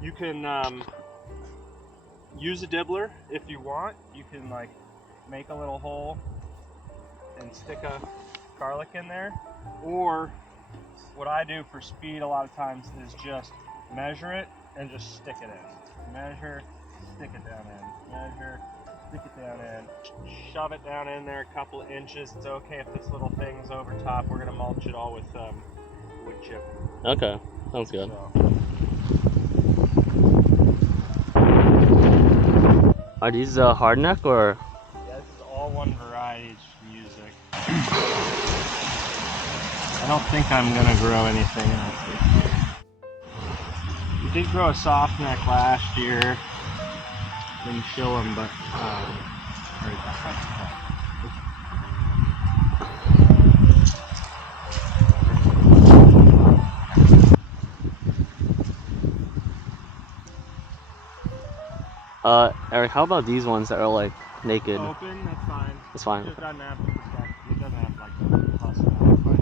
You can use a dibbler if you want. You can like make a little hole and stick a garlic in there, or what I do for speed a lot of times is just measure it and just stick it in. Measure, stick it down in. Measure, stick it down in. Shove it down in there a couple of inches. It's okay if this little thing's over top. We're gonna mulch it all with wood chip. Okay, sounds good. Are these hardneck or? Yeah, this is all one variety, it's just music. I don't think I'm gonna grow anything else this year. We did grow a soft neck last year. Didn't show them, but Eric, how about these ones that are like naked? open, that's fine. That's fine. It just doesn't have the protection. It doesn't have like the plus back, but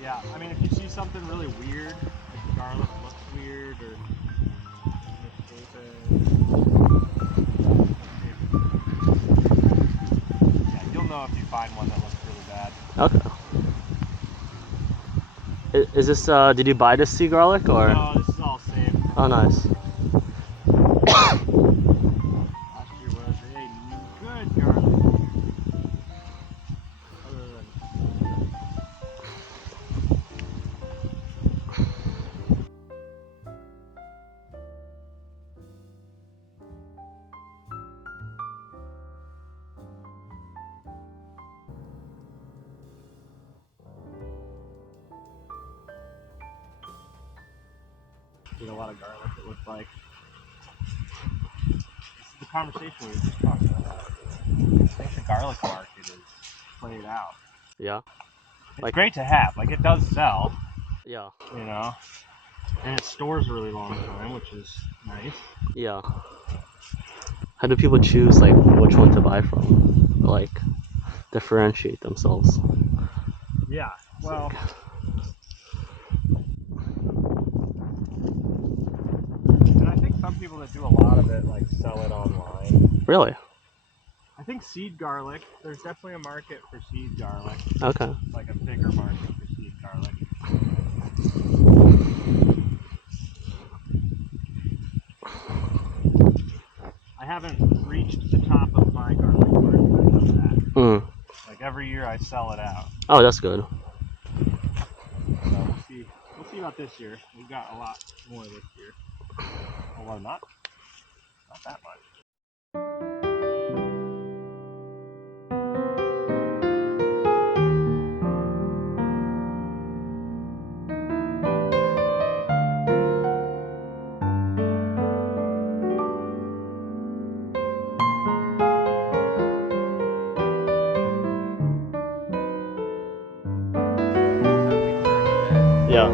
yeah, I mean, if you see something really weird, like the garlic looks weird or yeah, you'll know if you find one that looks really bad. Okay. Is this, did you buy this sea garlic or? No, this is all safe. Oh, nice. Last year was a good garlic. Other than did a lot of garlic. It looked like this is the conversation we were just talking about. I think the garlic market is played out. Yeah. It's Like, great to have. Like, it does sell. yeah. You know, and it stores a really long time, which is nice. Yeah. How do people choose like which one to buy from? Like differentiate themselves? Yeah. Well. And I think some people that do a lot of it like sell it online. Really? I think seed garlic, there's definitely a market for seed garlic. Okay. Like a bigger market for seed garlic. I haven't reached the top of my garlic market, I know that. Mm. Like every year I sell it out. Oh, that's good. So we'll see. We'll see about this year. We've got a lot more this year. Although not that much. Yeah.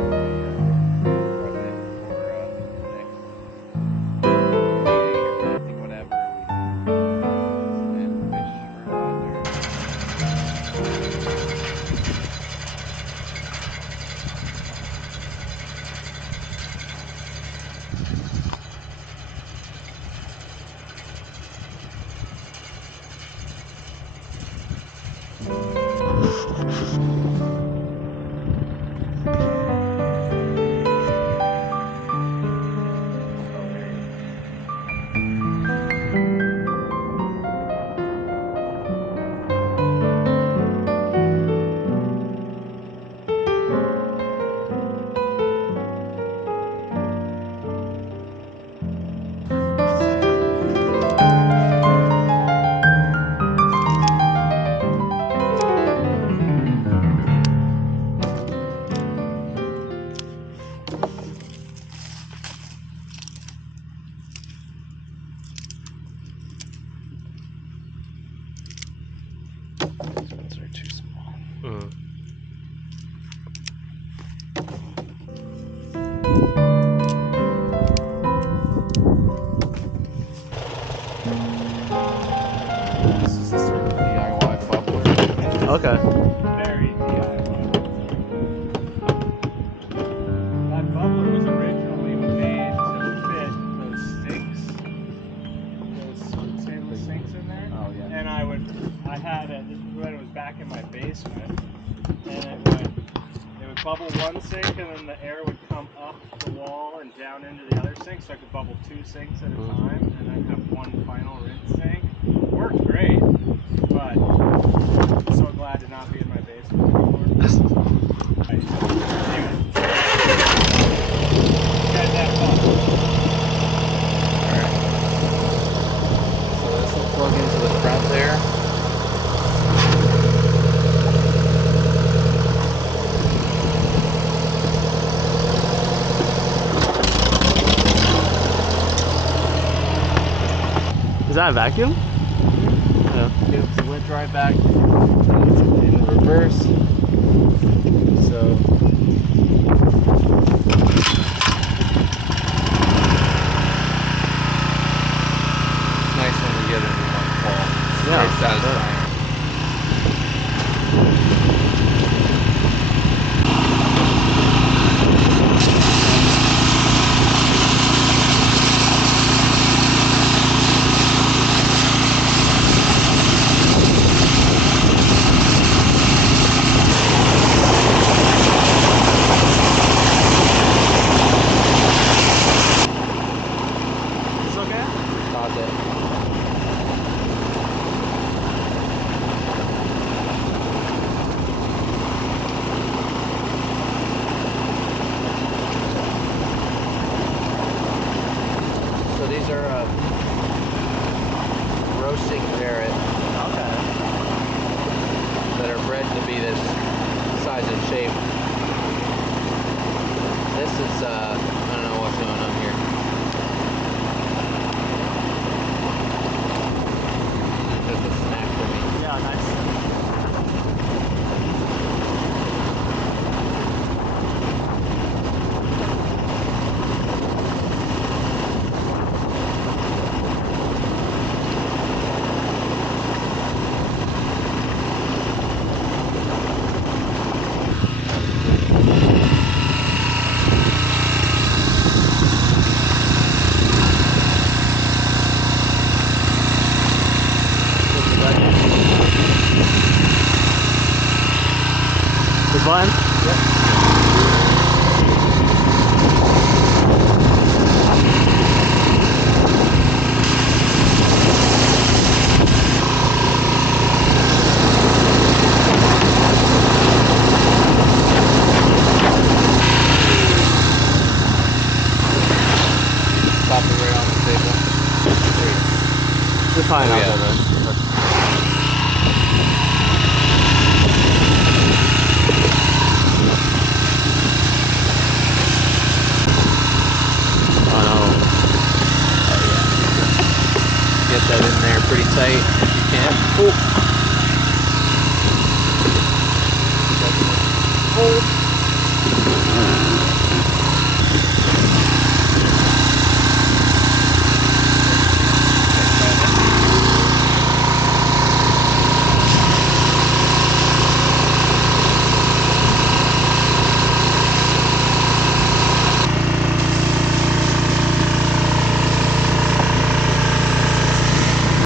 Mm. This is a sort of DIY bubbler. Okay. Very DIY. That bubbler was originally made to fit those sinks, those stainless sinks in there. Oh yeah. And I had it. This was when it was back in my basement, and it would bubble one sink, and then the air would come up the wall and down into the other sink, so I could bubble 2 sinks at a time, and then have one final rinse sink. Worked great, but I'm so glad to not be in my basement anymore. Right. Anyway, you guys have fun. Alright. So this will plug into the front there. Is that a vacuum? Yeah. It's a wet dry vacuum. It's in reverse. So nice when we get it in one fall. It's Yeah, very satisfying. It's okay? Pause it. So these are roasting carrot that are bred to be this size and shape. This is I don't know what's going on here. Just a snack for me. Yeah, nice. This button? Pop it right on the table. It's fine Oh, out yeah. there, though. Oh no. Get that in there pretty tight if you can.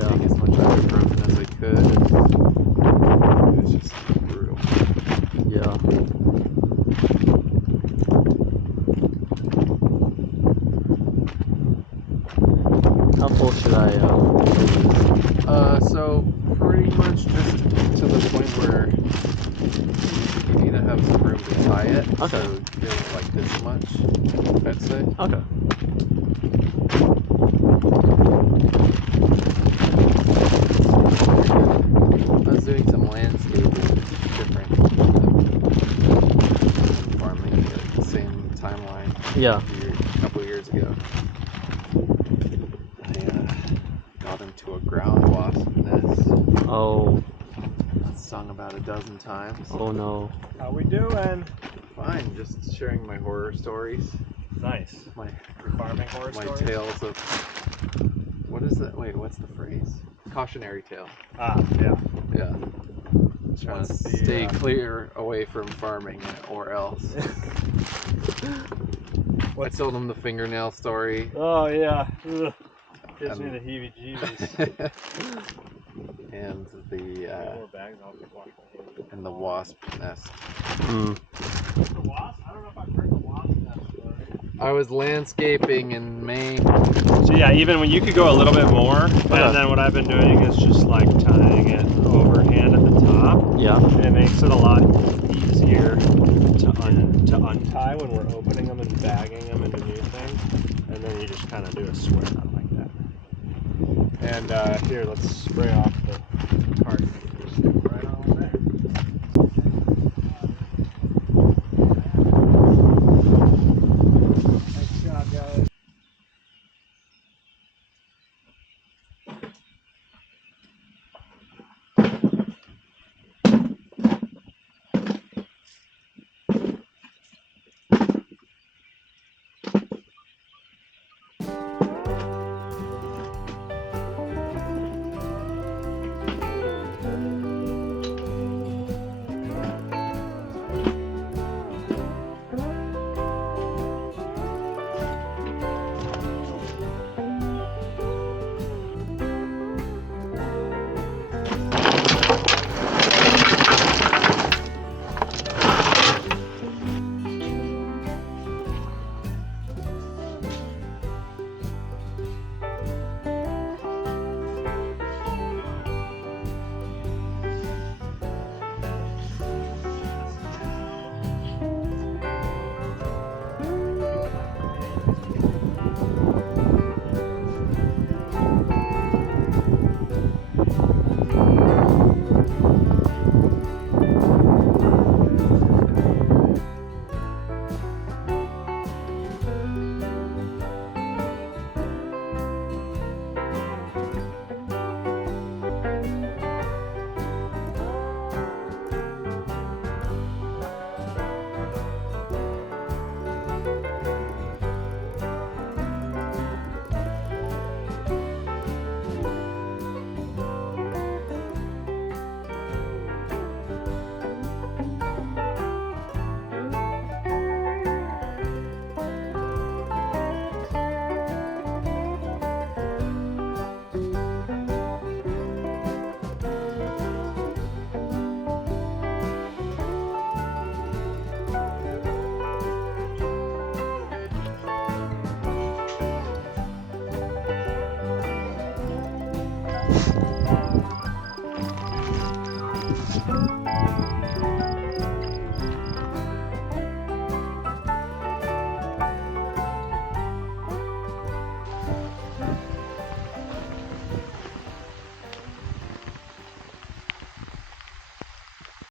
Take as much out of the broken as I could. It was just brutal. Yeah. How full should I use? So pretty much just to the point where you need to have some room to tie it. Okay. So give like this much, I'd say. Okay. I was doing some landscaping, different farming at the same timeline. Yeah. A couple years ago. I got into a ground wasp nest. Oh. song about a dozen times. Oh no. How we doing? Fine, just sharing my horror stories. Nice. My Your farming horror my stories? tales of what is that? Wait, what's the phrase? Cautionary tale. Ah, yeah. Yeah. Trying What's to the, stay clear away from farming or else. I told him the fingernail story. Oh yeah. Ugh. Gives me And- the heebie-jeebies. And the More bags. I'll wash my hands. and the wasp nest. Mm. The wasp? I don't know if I've heard the wasp nest story. I was landscaping in Maine. So yeah, even when you could go a little bit more, and then what I've been doing is just like tying it overhand at the top. Yeah. And it makes it a lot easier to untie when we're opening them and bagging them into new things. And then you just kind of do a square knot like that. And here, let's spray off the carton. Just stick right on there.